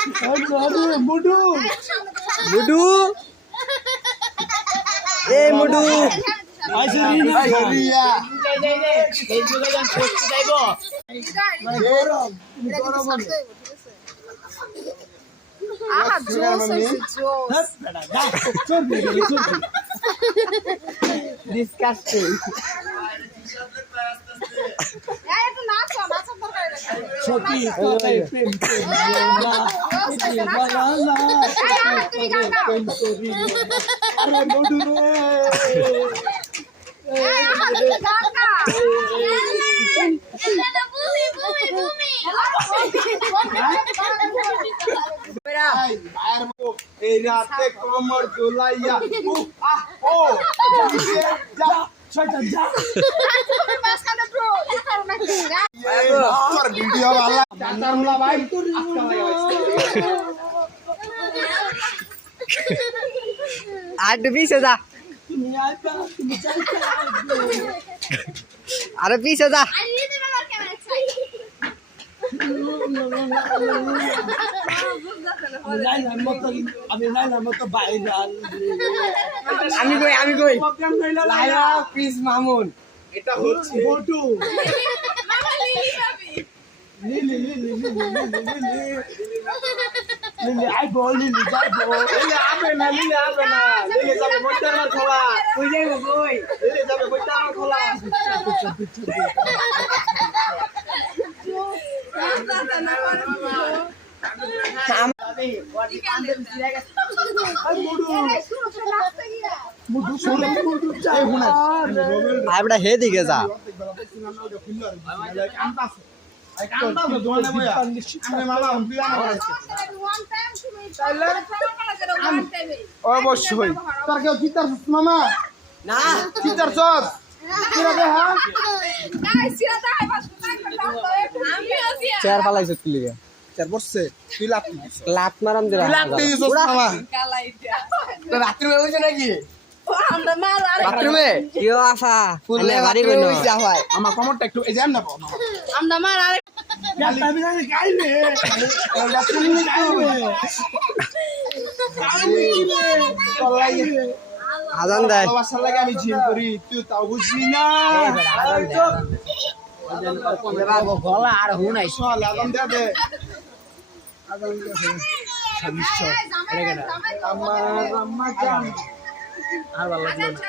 মুডু মুডু এ মুডু আইসরিয়া এই যুগে যখন সত্যি যাইব গরম গরম আহা জোস হইছে জোস বেটা যা চল ডিসকাস্টিং এই একটু নাচো নাচো দরকার নাই সত্যি কথাই প্রেম প্রেম না বালা তুমি গান গাও আরে মুডু রে এই তুমি গান গাও এটা বুমি বুমি বুমি এই রাতে কমর দোলাইয়া ও যা শয়তান যা তুমি মাঝখানে ব্রো করো না কি তোর ভিডিও ভালো চাচার মুলা ভাই আজকে আট পিছে যা তুমি আইবা তুমি চাইতা আরে পিছে যা আর নিতে পারো ক্যামেরা চাই লাইলার মতো ভাইরাল আমি কই লাইলা পিস মামুন এটা হচ্ছে ফটো মামা লিলি ভাবি লিলি আই বল লিলি যাবো লিলি আবে না লিলি যাবে মইতার খোলা কই যাইবো কই লিলি যাবে মইতার খোলা মুডু শুনে মুডু চাই হুনা আইবড়া হে দিকে যা অবশ্যই তার কেউ চিতার মামা না চিতার চস কিরা দে হ্যাঁ চেয়ার ফালাইছ কি লিগে চার বসছে তুই লাভ লাত মারাম দিরা তুই ইউজ মামা রাত্রি হইছে নাকি বাথরুমে ইও আফা ফুলে বাড়ি কই না আমার কমরটা একটু এই জান না আমরা মার আরেক আমি জানি খাইবে আজান দেয় ভালোবাসার লাগে আমি জিম করি তুই তাও বুঝবি না গলা আর হুনাই চল আদম দে দে আমার আম্মা জান আর ভালো লাগলো না